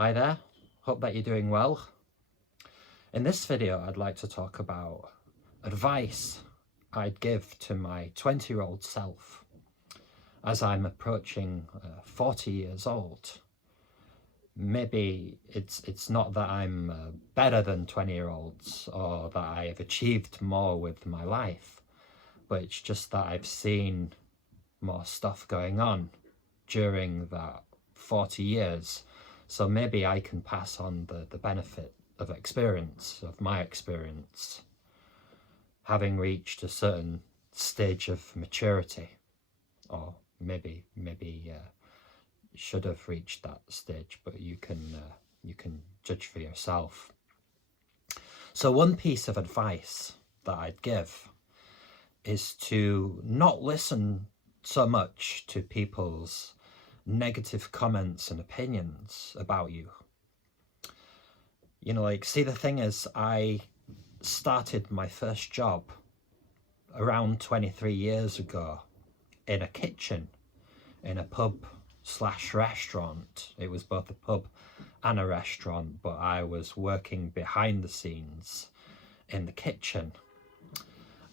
Hi there, hope that you're doing well. In this video I'd like to talk about advice I'd give to my 20-year-old self as I'm approaching 40 years old. Maybe it's not that I'm better than 20-year-olds or that I have achieved more with my life, but it's just that I've seen more stuff going on during that 40 years. So maybe I can pass on the benefit of experience, of my experience, having reached a certain stage of maturity, or maybe should have reached that stage, but you can judge for yourself. So one piece of advice that I'd give is to not listen so much to people's negative comments and opinions about you. You know, like, see, the thing is, I started my first job around 23 years ago in a kitchen in a pub/restaurant. It was both a pub and a restaurant, but I was working behind the scenes in the kitchen,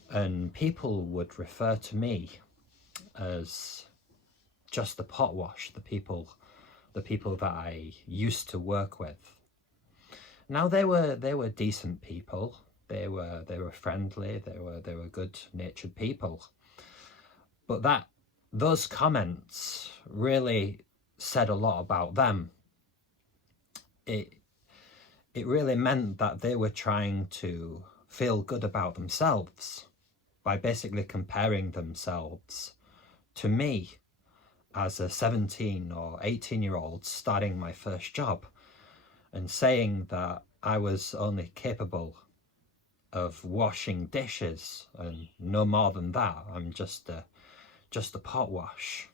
and people would refer to me as just the pot wash, the people that I used to work with. Now they were decent people. They were friendly. They were good-natured people. But those comments really said a lot about them. It really meant that they were trying to feel good about themselves by basically comparing themselves to me as a 17 or 18-year-old starting my first job, and saying that I was only capable of washing dishes and no more than that. I'm just a pot wash.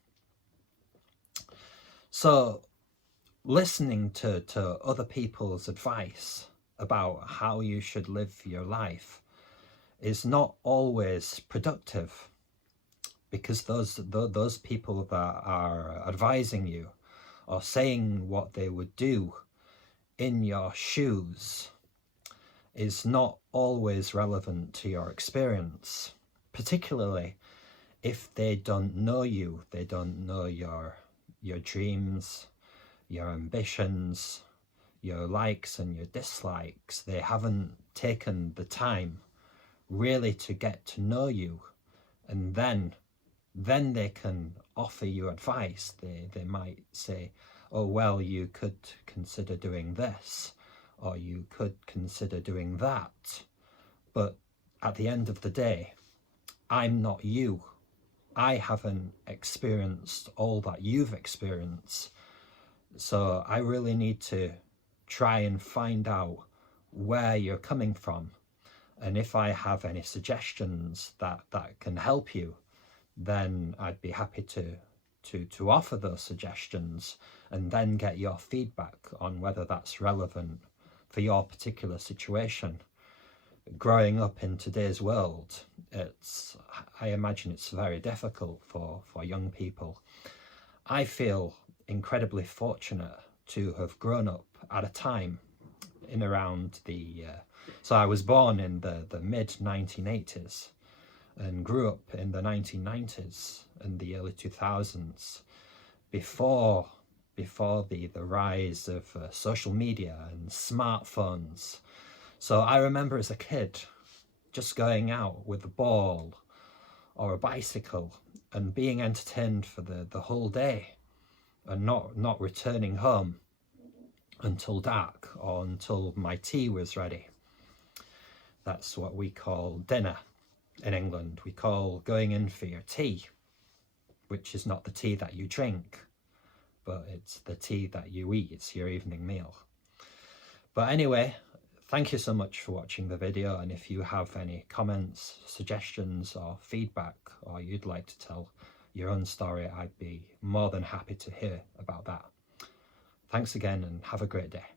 So listening to other people's advice about how you should live your life is not always productive, because those people that are advising you or saying what they would do in your shoes is not always relevant to your experience, particularly if they don't know you, they don't know your dreams, your ambitions, your likes and your dislikes. They haven't taken the time really to get to know you, and then they can offer you advice. They might say, oh, well, you could consider doing this, or you could consider doing that. But at the end of the day, I'm not you. I haven't experienced all that you've experienced. So I really need to try and find out where you're coming from. And if I have any suggestions that can help you, then I'd be happy to offer those suggestions and then get your feedback on whether that's relevant for your particular situation. Growing up in today's world, I imagine it's very difficult for young people. I feel incredibly fortunate to have grown up at a time in around so I was born in the mid-1980s and grew up in the 1990s and the early 2000s, before the rise of social media and smartphones. So I remember as a kid just going out with a ball or a bicycle and being entertained for the whole day, and not returning home until dark or until my tea was ready. That's what we call dinner in England. We call going in for your tea, which is not the tea that you drink, but it's the tea that you eat. It's your evening meal. But anyway, thank you so much for watching the video, and if you have any comments, suggestions or feedback, or you'd like to tell your own story, I'd be more than happy to hear about that. Thanks again and have a great day.